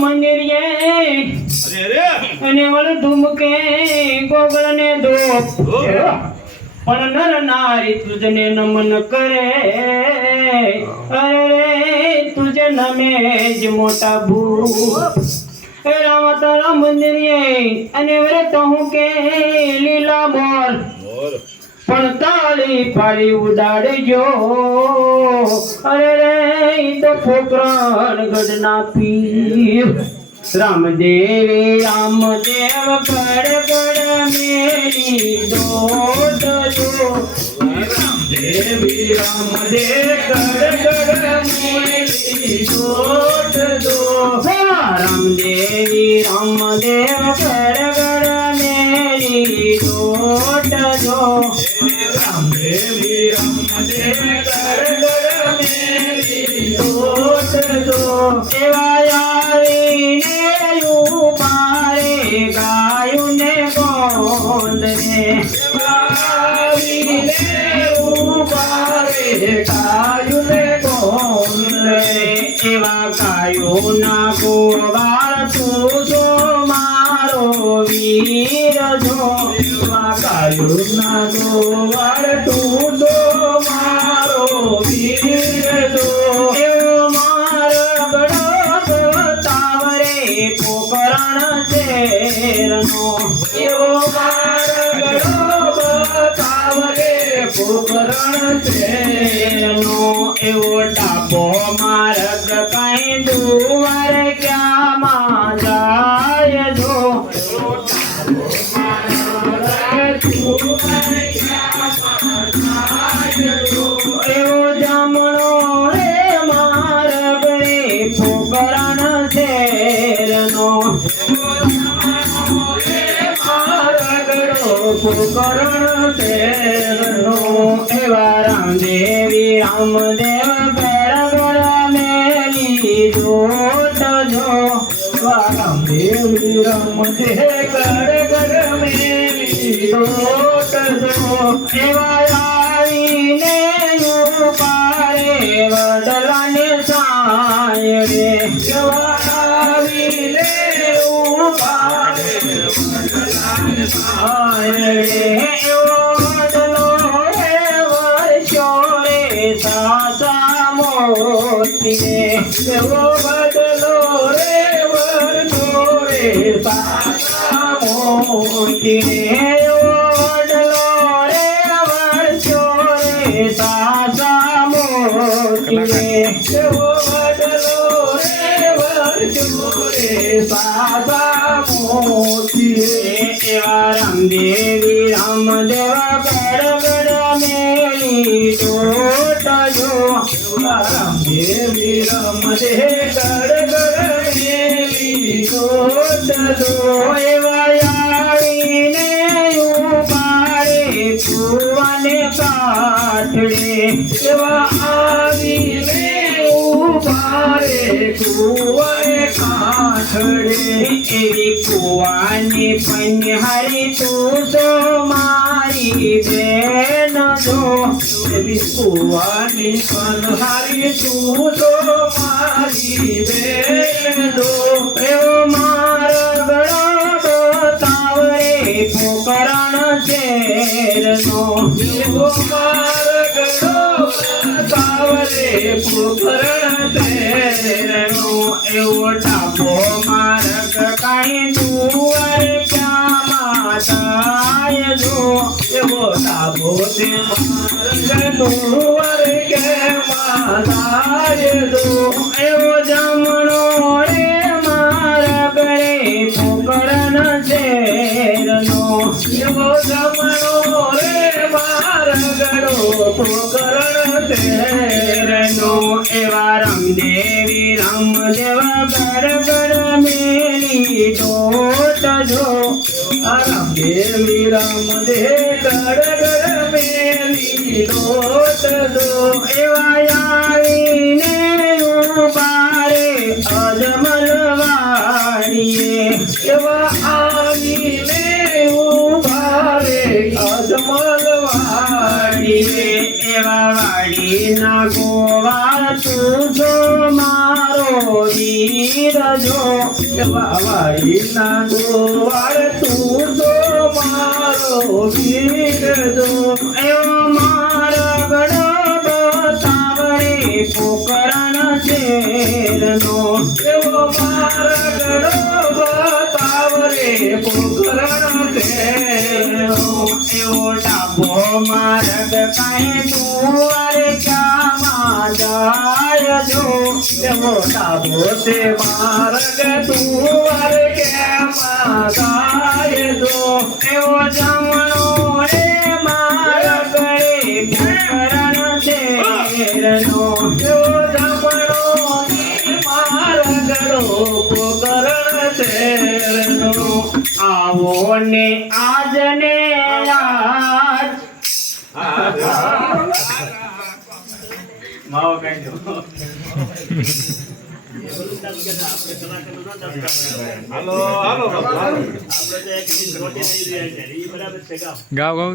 મંદિરે અને વળ ધૂમકે ગોગળ ને દો પણ નર નારી તુજને નમન કરે. અરે તુજે નમે જ મોટા ભૂ રામ તારા મંદિરે. અને વ્રત હું કે લીલા મોર. પણ તાળી પાડી ઉડાડજો. અરે રે તો ફોકરણ ગઢના પીર. રામદેવે, રામદેવ, ગઢ ગઢ મેરી દોટ જો. રામદેવી, રામદેવ, ગઢ ગઢ મેરી દોટ જો. રામદેવી, રામદેવ, ગઢ એવા આવીને ઉભારે ગાયું ને ગોંદ રે આવીને ઉભારે ગાયું ને ગોંદ એવા ગાયું ના તું મારો વીર જો એવા ગાયું ના એવો ડાબો માર્ગ કઈ દુવાર પોકરણ શેરનો એવા રામદેવી રામદેવ ગળ મેલી જોત જો રામદેવી રામદેવ ગળ મેલી એવો બદલો રે વરનો રે સાસા મોતીને. રે સાસા મોતીને એવા રામદેવી રામદેવ ગડ ગડ મેલી ટોટ જો રામદેવી રામદેવ ગડ ગડ મેલી ટોટ જો એવા આવીને ઉપાડે કુવાને કાઠડે એવા આવીને ઉપાડે કુવાને કાઠડે એવી કુવાની પન્હારી તું તો મારી બેન પોકરણ શેરનો એવો ટાપો માર્ગ કાંઈ દુવાર ક્યાં માતાય જો? એવો ટાપો તે માર્ગ દુવાર કે માતાય જો? એવો જમણો રે માર્ગ રે પોકરણ શેરનો? એવો જમણો રે માર્ગ રો પોકરણ શેરનો એવા રામદેવી રામદેવ ઘર ઘર મેલી જોત જો. રામદેવી રામદેવ ઘર ઘર મેલી જોત જો. એવા આવીને ઉભારે અજમલ વાડીએ એવા આવીને ઉભારે અજમલ વાડીએ એવા વાડીના ગોવા તું જો મારો વીર જો વાવાઈ ના ગોવાળ તું તો મારો વીર જો. એવો મારા ગડો બતાવરે પોકરણ શેરનો. એવો મારા ગળો બતાવરે પોખરણ તેરો એવો ડાબો માર્ગ કાંઈ તું અરે ક્યાં જાય જો ડાબો તે માર્ગ તું વાર કેમ ગાય જો? એવો જમણો રે મારા ગળે પોકરણ શેરનો. એવો જમણો મારા ગળો પોખરણ આવો ને આજને આજ. માવો કઈ દો. હાલો હાલો હાલો. ગાવ ગાવ.